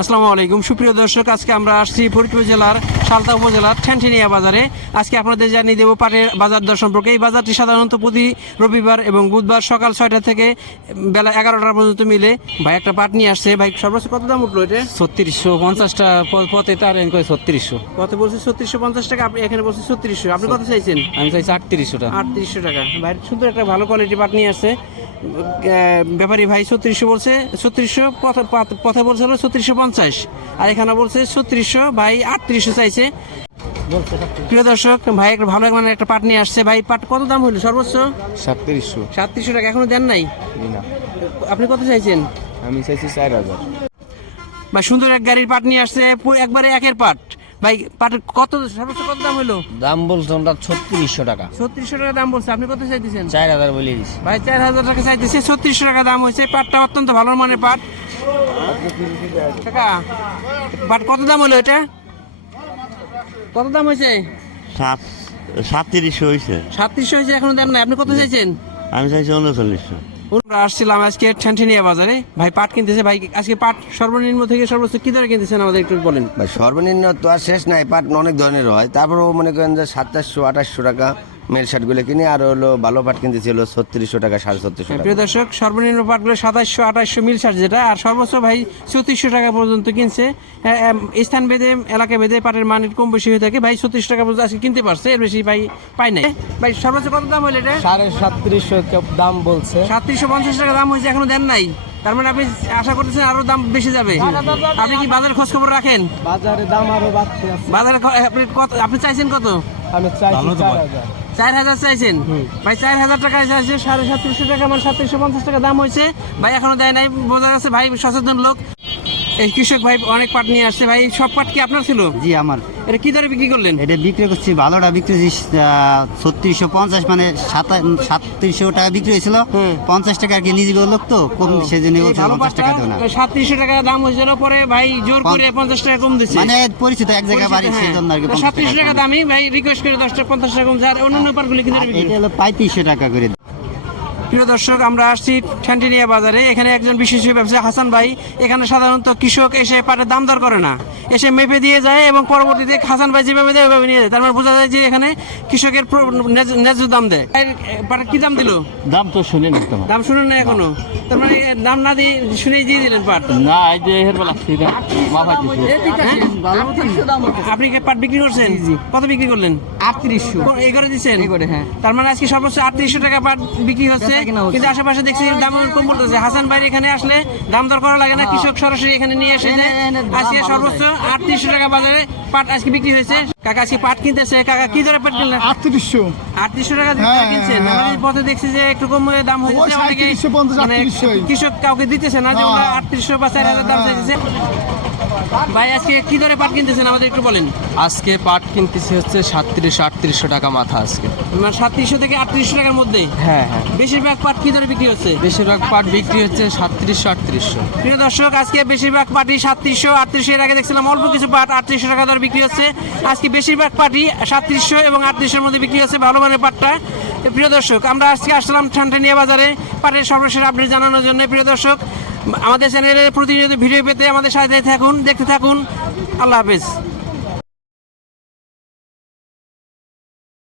আসসালামু আলাইকুম। সুপ্রিয় দর্শক আজকে আমরা আসছি ফরিদপুর জেলার সালতা উপজেলার ঠ্যানঠেনিয়া বাজারে। আজকে আপনাদের জানিয়ে দেবো পাটের বাজার দর সম্পর্কে। এই বাজারটি সাধারণত প্রতি রবিবার এবং বুধবার সকাল ছয়টা থেকে বেলা এগারোটা পর্যন্ত মিলে। ভাই একটা পাট নিয়ে আসছে। ভাই সর্বোচ্চ কত দাম উঠল এটা? ছত্রিশশো পঞ্চাশটা পথে তার এন করে ছত্রিশশো। কত বলছে ছত্রিশশো পঞ্চাশ টাকা আপনি এখানে বলছে ছত্রিশশো। আপনি কত চাইছেন? আমি চাইছি আটত্রিশশো টাকা। আটত্রিশশো টাকা। ভাই সুন্দর একটা ভালো কোয়ালিটি পাট নিয়ে আসছে। ব্যাপারী ভাই ছত্রিশশো বলছে ছত্রিশশো পথে বলছে হলো ছত্রিশশো পঞ্চাশ। আর এখানে বলছে ছত্রিশশো ভাই আটত্রিশশো চাইছে। প্রিয় দর্শক ভাই একটা ভালো মানে একটা পাট নিয়ে আসছে। ভাই পাট কত দাম হলো সর্বোচ্চ? সাতত্রিশশো। সাতত্রিশশো টাকা। এখনও দেন নাই? আপনি কত চাইছেন? আমি চাইছি চার হাজার। ভাই সুন্দর এক গাড়ির পাট নিয়ে আসছে। একবারে একের পাট। ভাই পাটের কত সর্বোচ্চ কত দাম হলো দাম বলছো আমরা ছত্রিশশো টাকা। ছত্রিশশো টাকা দাম বলছে আপনি কত চাইতেছেন? চার হাজার বলে দিছি। ভাই চার হাজার টাকা চাইতেছে ছত্রিশশো টাকা দাম হয়েছে পাটটা অত্যন্ত ভালো মানের পাট। টাকা। পাট কত দাম হলো এটা? কত দাম হয়েছে সাত সাতত্রিশশো হয়েছে সাতত্রিশশো হয়েছে এখনও দেন নাই। আপনি কত চাইছেন? আমি চাইছি উনচল্লিশশো। আমরা আসছিলাম আজকে ঠ্যানঠেনিয়া বাজারে। ভাই পাট কিনতেছে, ভাই আজকে পাট সর্বনিম্ন থেকে সর্বোচ্চ কি দরে কিনতেছেন আমাদের একটু বলেন। ভাই, সর্বনিম্ন তো আর শেষ নাই, পাট অনেক ধরনের হয়। তারপরেও মনে করেন যে সাতাশশো আঠাশশো টাকা। মেল শার্টগুলো কিনে আর হলো ভালো পাট কিনতেছি হলো ছত্রিশশো টাকা সাড়ে ছত্রিশশো প্রিয় দর্শক সর্বনিম্ন পাটগুলো সাতাশশো আঠাশশো মিল সার যেটা আর সর্বোচ্চ ভাই চৌত্রিশশো টাকা পর্যন্ত কিনছে। স্থান ভেদে এলাকা ভেদে পাটের মান কম বেশি হয়ে থাকে। ভাই ছত্রিশ টাকা পর্যন্ত আজকে কিনতে পারছে এর বেশি ভাই পাই নাই। ভাই সর্বোচ্চ কত দাম হলো এটা? সাড়ে সাতত্রিশশো দাম বলছে। সাতত্রিশশো পঞ্চাশ টাকা দাম হয়েছে এখনও দেন নাই। তার মানে আপনি আশা করতেছেন আরও দাম বেশি যাবে। আপনি কি বাজারের খোঁজ খবর রাখেন? বাজারে দাম আরও বাড়তে বাজারে আপনি কত আপনি চাইছেন কত? আমি চাইছি চার হাজার। চার হাজার চাইছেন? ভাই চার হাজার টাকা চাইছে সাড়ে সাতত্রিশশো টাকা মানে সাতত্রিশশো পঞ্চাশ টাকা দাম হয়েছে। ভাই এখনও দেয় নাই বোঝা যাচ্ছে ভাই সচেতন লোক। এই কৃষক ভাই অনেক পাট নিয়ে আসছে। ভাই সব পাট কি আপনার ছিল? জি আমার। এটা কি দরে বিক্রি করলেন? এটা বিক্রি করছি ভালোটা বিক্রি করছি ছত্রিশশো পঞ্চাশ মানে সাতত্রিশশো টাকা বিক্রি হয়েছিল। পঞ্চাশ টাকা আর কি নিজে লোক তো কম সেই জন্য পঞ্চাশ টাকা দেবো না। সাতত্রিশশো টাকা দাম হয়েছিল পরে ভাই জোর করে পঞ্চাশ টাকা কম দিচ্ছে। মানে পরিচিত এক জায়গায় বাড়ি সেই জন্য আর কি সাতত্রিশশো টাকা দামই ভাই রিকোয়েস্ট করে দশটা পঞ্চাশ টাকা কম আর অন্যান্য পাটগুলি কি বিক্রি এটা হলো পঁয়ত্রিশশো টাকা করে প্রিয় দর্শক আমরা আসছি ঠ্যান্টিনিয়া বাজারে। এখানে একজন বিশেষ ব্যবসায়ী হাসান ভাই এখানে সাধারণত কৃষক এসে পাটের দাম দর করে না। এসে মেপে দিয়ে যায় এবং পরবর্তীতে হাসান ভাই যেভাবে দেয় ওইভাবে নিয়ে যায়। তার মানে বোঝা যায় যে এখানে কৃষকের ন্যায্য- দাম দেয়। পাটের কি দাম দিল? দাম তো শুনে নি দাম শুনেন না এখনও? তার মানে দাম না দিয়ে শুনেই দিয়ে দিলেন পাট। না এই যে এর বেলা মাথা হ্যাঁ? আপনি কি পাট বিক্রি করছেন? কত বিক্রি করলেন? আটত্রিশশো। এই করে দিচ্ছেন? করে, হ্যাঁ। তার মানে আজকে সর্বোচ্চ আটত্রিশশো টাকা পাট বিক্রি হচ্ছে। কিন্তু আশেপাশে দেখছি দাম কম বলতেছে হাসান ভাই এখানে আসলে দাম দর করা লাগে না। কৃষক সরাসরি এখানে নিয়ে এসে আজকে সর্বোচ্চ আটত্রিশশো টাকা বাজারে পাট আজকে বিক্রি হয়েছে। কাকা আজকে পাট কিনতেছে। কাকা কি দরে পাট কিনলেন? আটত্রিশশো। আটত্রিশশো টাকা দিয়ে হ্যাঁ, পাট কিনছেন হ্যাঁ, আমি পথে দেখছি যে একটু কম দাম হয়েছে। অনেকে 3750, মানে 3800 কৃষক কাউকে দিতেছে না যে হ্যাঁ। ওরা আটত্রিশশো বা চার হাজার দাম চাইতেছে। ভাই আজকে কি দরে পাট কিনতেছেন? আমাদের একটু বলেন। আজকে পাট কিনতেছি হচ্ছে সাতত্রিশশো আটত্রিশশো টাকা মাথা আজকে। মানে সাতত্রিশশো থেকে আটত্রিশশো টাকার মধ্যে? হ্যাঁ হ্যাঁ। বেশিরভাগ পাট কি দরে বিক্রি হচ্ছে? বেশিরভাগ পাট বিক্রি হচ্ছে সাতত্রিশশো আটত্রিশশো। প্রিয় দর্শক আজকে বেশিরভাগ পার্টি সাতত্রিশশো আটত্রিশশো। এর আগে দেখছিলাম অল্প কিছু পাট আটত্রিশশো টাকা দর বিক্রি হচ্ছে। আজকে বেশিরভাগ পার্টি সাতত্রিশশো এবং আটত্রিশশোর মধ্যে বিক্রি হচ্ছে ভালো মানের পাটটা। প্রিয় দর্শক আমরা আজকে আসলাম ঠান্ডানিয়া বাজারে। পাটের সর্বশেষ আপডেট জানানোর জন্য। প্রিয় দর্শক আমাদের চ্যানেলের প্রতিনিয়ত ভিডিও পেতে আমাদের সাথে থাকুন দেখতে থাকুন। আল্লাহ হাফেজ।